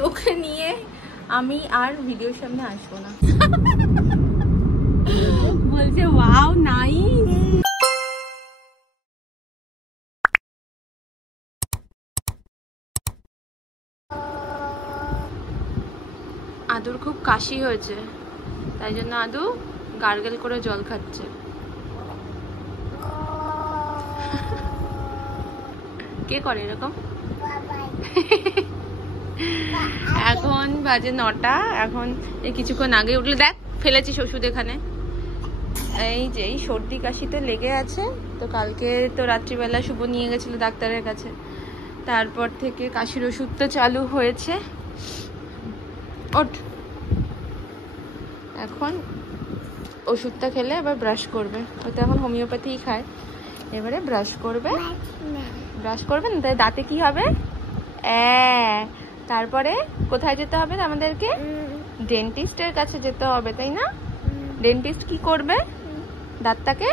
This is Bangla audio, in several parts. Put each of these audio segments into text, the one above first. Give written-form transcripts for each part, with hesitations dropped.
তোকে নিয়ে আমি আর ভিডিওর সামনে আসবো না। বলছে ওয়াও নাইস। আদুর খুব কাশি হয়েছে, তাই জন্য আদু গার্গেল করে জল খাচ্ছে। কে করে এরকম? এখন বাজে 9টা। এখন এই কিছুক্ষণ আগে উঠলে দেখ ফেলেছিস ওষুধ এখানে। এই যে এই সর্দি কাশি তো লেগে আছে, তো কালকে তো রাত্রিবেলা শুভ নিয়ে গেছিল ডাক্তারের কাছে, তারপর থেকে কাশির ওষুধ তো চালু হয়েছে। ওঠ, এখন ওষুধটা খেলে এবার ব্রাশ করবে। ওটা এখন হোমিওপ্যাথি খায়, এবারে ব্রাশ করবে। ব্রাশ করবে না তাই দাঁতে কি হবে? তারপরে কোথায় যেতে হবে আমাদেরকে? ডেন্টিস্টের কাছে যেতে হবে, তাই না? ডেন্টিস্ট কি করবে? দাঁতটাকে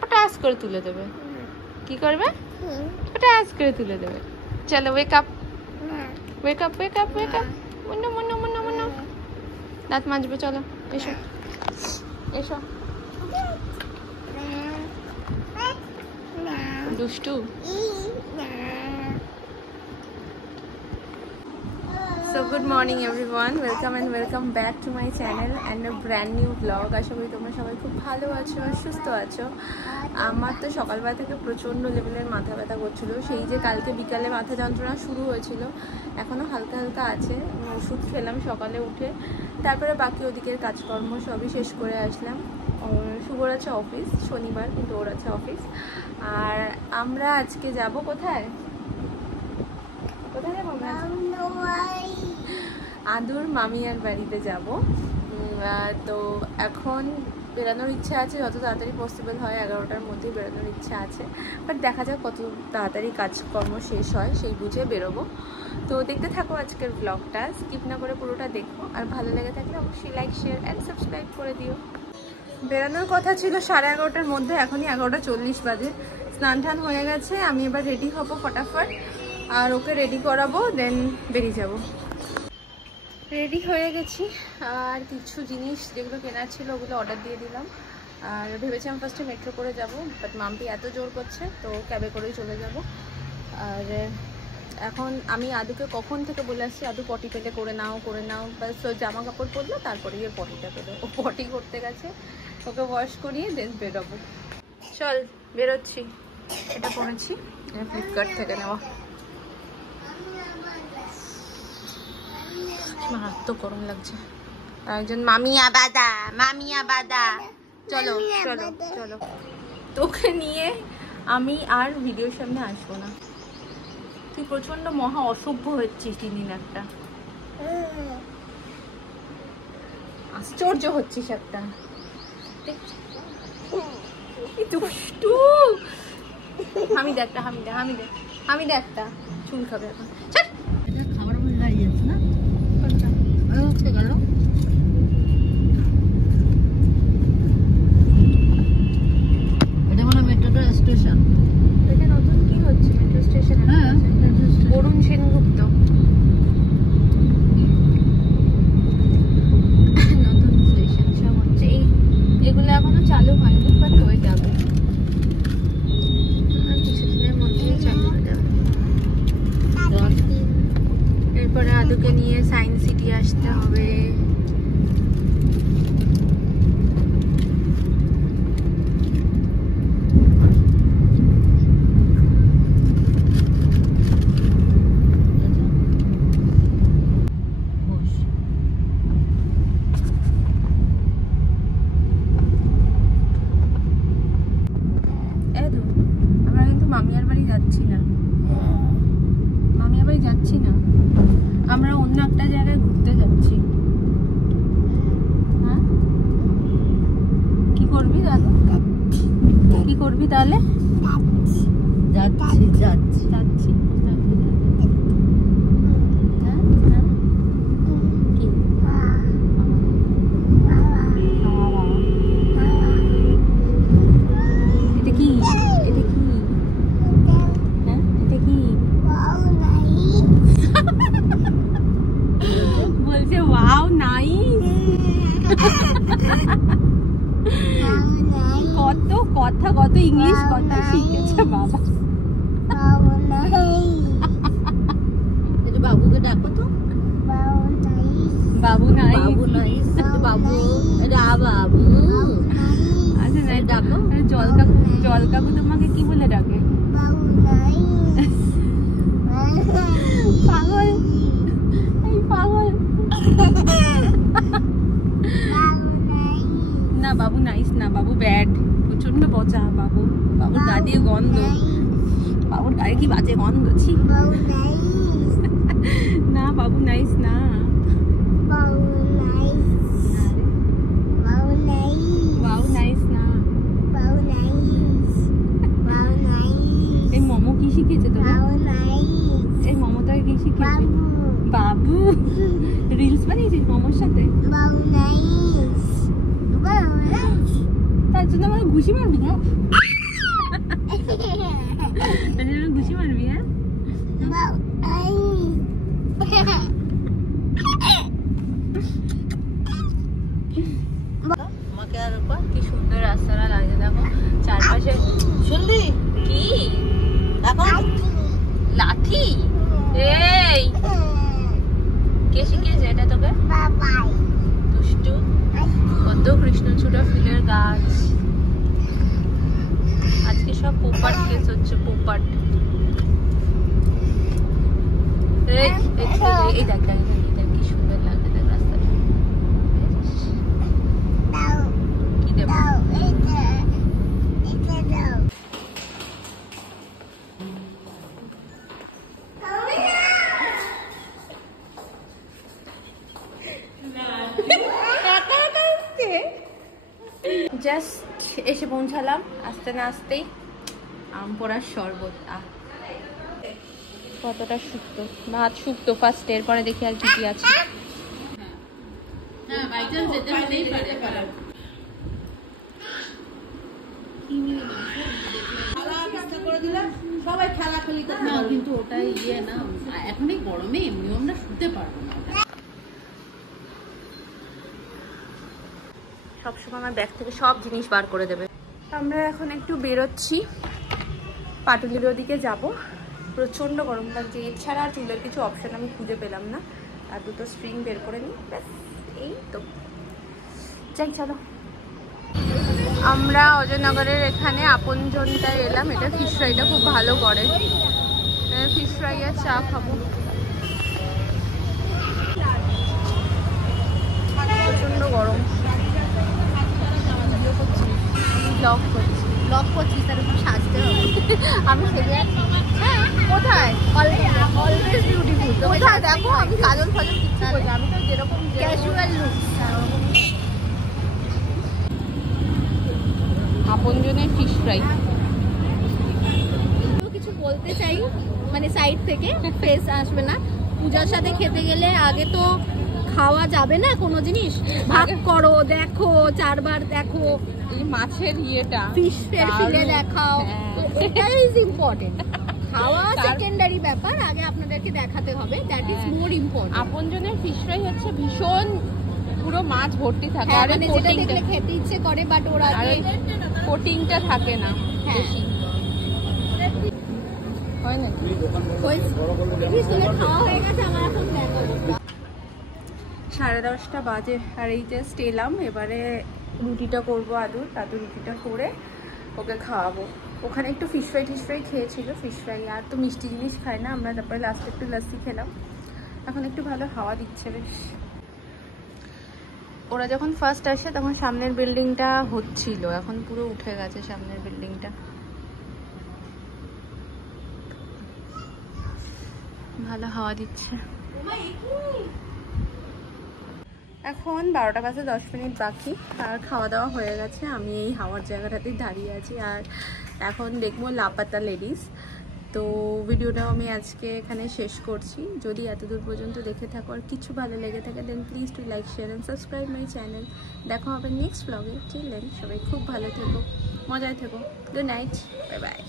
পটাস করে তুলে দেবে। কি করবে? পটাস করে তুলে দেবে। চলো wake up, wake up, wake up, wake up. Munnu Munnu Munnu Munnu, দাঁত মাজবে। চলো এসো এসো। দুষ্টু। So good morning everyone, welcome and welcome back to my channel and a brand new vlog. আশা করি তোমরা সবাই খুব ভালো আছো আর সুস্থ আছো। আমার তো সকালবেলা থেকে প্রচণ্ড লেভেলের মাথা ব্যথা করছিল, সেই যে কালকে বিকালে মাথা যন্ত্রণা শুরু হয়েছিল, এখনও হালকা হালকা আছে। ওষুধ খেলাম সকালে উঠে, তারপরে বাকি ওদিকের কাজকর্ম সবই শেষ করে আসলাম। শুভর আছে অফিস, শনিবার কিন্তু ওর আছে অফিস। আর আমরা আজকে যাব কোথায়? কোথায় যাবো? আদুর মামিয়ার বাড়িতে যাব। তো এখন বেরোনোর ইচ্ছা আছে, যত তাড়াতাড়ি পসিবল হয় 11টার মধ্যেই বেরোনোর ইচ্ছা আছে, বাট দেখা যাক কত তাড়াতাড়ি কাজকর্ম শেষ হয় সেই বুঝে বেরোবো। তো দেখতে থাকো আজকের ব্লগটা, স্কিপ না করে পুরোটা দেখো, আর ভালো লেগে থাকলে অবশ্যই লাইক, শেয়ার অ্যান্ড সাবস্ক্রাইব করে দিও। বেরোনোর কথা ছিল 11:30টার মধ্যে, এখনই 11:40 বাজে। স্নান টান হয়ে গেছে, আমি এবার রেডি হবো ফটাফট, আর ওকে রেডি করাবো, দেন বেরিয়ে যাব। রেডি হয়ে গেছি, আর কিছু জিনিস যেগুলো কেনার ছিল ওগুলো অর্ডার দিয়ে দিলাম। আর ভেবেছিলাম ফার্স্টে মেট্রো করে যাব, বাট মাম্পি এত জোর করছে তো ক্যাবে করেই চলে যাব। আর এখন আমি আদুকে কখন থেকে বলে আসছি, আদু পটি পেটে করে নাও করে নাও, বাস জামা কাপড় পরলো তারপরে গিয়ে পটিটা পেলো। ও পটি করতে গেছে, ওকে ওয়াশ করিয়ে দেন বেরোবো। চল বেরোচ্ছি। এটা পরেছি, ফ্লিপকার্ট থেকে নেওয়া। মারাত্মক গরম লাগছে। একজন মামিয়া বাদা, মামিয়া বাদা। চলো চলো চলো, তোকে নিয়ে আমি আর ভিডিওর সামনে আসবো না। তুই প্রচন্ড মহা অসভ্য হচ্ছিস দিন দিন, একটা আশ্চর্য হচ্ছিস একটা। দুষ্টু। হামি দে একটা, হামি দে, হামি দে, হামি দে একটা। চুল খাবে এখন। খাবার হয়ে যাচ্ছে না গেল। এটা মানে মেট্রো স্টেশন। এটা নতুন কি হচ্ছে মেট্রো স্টেশন? হ্যাঁ, বরুণ সেনগুপ্ত নতুন স্টেশন সব হচ্ছে। এগুলো এখনো চালু হয়নি, বাট হয়ে যাবে, কিছুদিনের মধ্যেই চালু হয়ে যাবে। এরপরে আদুকে নিয়ে সায়েন্স সিটি আসতে হবে। আমরা কিন্তু মামিয়ার বাড়ি যাচ্ছি না, মামিয়ার বাড়ি যাচ্ছি না, আমরা অন্য একটা জায়গায় ঘুরতে যাচ্ছি। হ্যাঁ, কি করবি তাহলে? কি করবি তাহলে? যাচ্ছি যাচ্ছি যাচ্ছি। কত কথা, কত ইংলিশ কথা শিখেছে বাবা। বাবুকে ডাকো তো, বাবু নাই, বাবু নাই, বাবু, বাবু। আচ্ছা নাই ডাকো। জল কাকু তোমাকে কি বলে ডাকে? পাগল, এই পাগল। না বাবু নাইস না, বাবু ব্যাড, প্রচন্ড পচা বাবু। বাবুর গা দিয়ে গন্ধ, বাবুর গায়ে কি বাজে গন্ধ। ছি না বাবু নাইস না, বাবু নাইস না। এই মোমো কি শিখেছে তোমার? এই মমতাকে কি শিখেছে? বাবু রিলস বানিয়েছিস মোমোর সাথে? তার জন্য আমাকে ঘুষি মারবি না? তার জন্য ঘুষি মারবি? হ্যাঁ আমাকে আর কি সুন্দর রাস্তাটা লাগছে দেখো চারপাশে। শুনলি কি এখন লাঠি? এই কে শিখিয়েছে এটা তোকে? দুষ্টু। কত কৃষ্ণচূড়া ফুলের গাছ, আজকে সব পোপাট কেস হচ্ছে, পোপাট। এই দেখ কি সুন্দর লাগছে দেখ রাস্তাটা। কি দেব? জাস্ট এসে পৌঁছালাম, আসতে না আসতেই আম পোড়ার শরবত। কতটা শুক্তো, ভাত শুক্তো ফার্স্ট, এরপরে দেখি আর কি কি আছে। সবাই খেলাখেলি করতে, কিন্তু ওটাই ইয়ে না, এখন এই গরমে এমনিও আমরা শুতে পারবো না। সবসময় আমার ব্যাগ থেকে সব জিনিস বার করে দেবে। আমরা এখন একটু বেরোচ্ছি, পাটুলির ওদিকে যাব। প্রচণ্ড গরম লাগছে, এছাড়া আর চুলের কিছু অপশন আমি খুঁজে পেলাম না। আর দুটো স্ট্রিং বের করে নিই, ব্যাস এই তো। যাই চলো। আমরা অজয়নগরের এখানে আপনজনটায় এলাম, এটা ফিশ ফ্রাইটা খুব ভালো করে, ফিশ ফ্রাই আর চা খাবো। প্রচণ্ড গরম, ব্লগ করছিস তার একটু সাজতে হবে। আমি সেজে আছি। কোথায়? Always beautiful. কোথায় দেখো, আমি কাজল ফাজল কিচ্ছু করি না, আমি তো যেরকম ক্যাজুয়াল লুক। আপনজনের ফিশ ফ্রাই। কিছু বলতে চাই, মানে সাইড থেকে ফেস আসবে না। পূজার সাথে খেতে গেলে আগে তো খাওয়া যাবে না কোনো জিনিস, ভাগ করো, দেখো, চারবার দেখো, এই মাছের ইয়েটা ফিশ ফিলে দেখাও, তো এটাই ইজ ইম্পর্টেন্ট। খাওয়া সেকেন্ডারি ব্যাপার, আগে আপনাদেরকে দেখাতে হবে, দ্যাট ইজ মোর ইম্পর্টেন্ট। আপনজনের ফিশ ফ্রাই হচ্ছে ভীষণ, পুরো মাছ ভর্তি থাকে, আর মানে যেটা দেখলে খেতে ইচ্ছে করে, বাট ওর আগে কোটিংটা থাকে না বেশি। হয় না খাওয়া হয়ে গেছে, আমার এখন দেখাবো। 10:30 বাজে, আর এই জাস্ট এলাম। এবারে রুটিটা করবো, আদু রুটিটা করে ওকে খাওয়াবো। ওখানে একটু ফিশ ফ্রাই খেয়েছিল, ফিশ ফ্রাই, আর তো মিষ্টি জিনিস খায় না আমরা। তারপরে লাস্টে একটু লস্যি খেলাম। এখন একটু ভালো হাওয়া দিচ্ছে বেশ। ওরা যখন ফার্স্ট আসে তখন সামনের বিল্ডিংটা হচ্ছিল, এখন পুরো উঠে গেছে সামনের বিল্ডিংটা। ভালো হাওয়া দিচ্ছে। এখন 12টা বাজে 10 মিনিট বাকি, আর খাওয়া দাওয়া হয়ে গেছে। আমি এই হাওয়ার জায়গাটাতেই দাঁড়িয়ে আছি, আর এখন দেখবো লাপাতা লেডিস। তো ভিডিওটাও আমি আজকে এখানে শেষ করছি। যদি এতদূর পর্যন্ত দেখে থাকো আর কিছু ভালো লেগে থাকে, then please to like, share and subscribe my channel. দেখা হবে নেক্সট ব্লগে। টিল দেন সবাই খুব ভালো থেকো, মজায় থেকো। Good night, bye bye.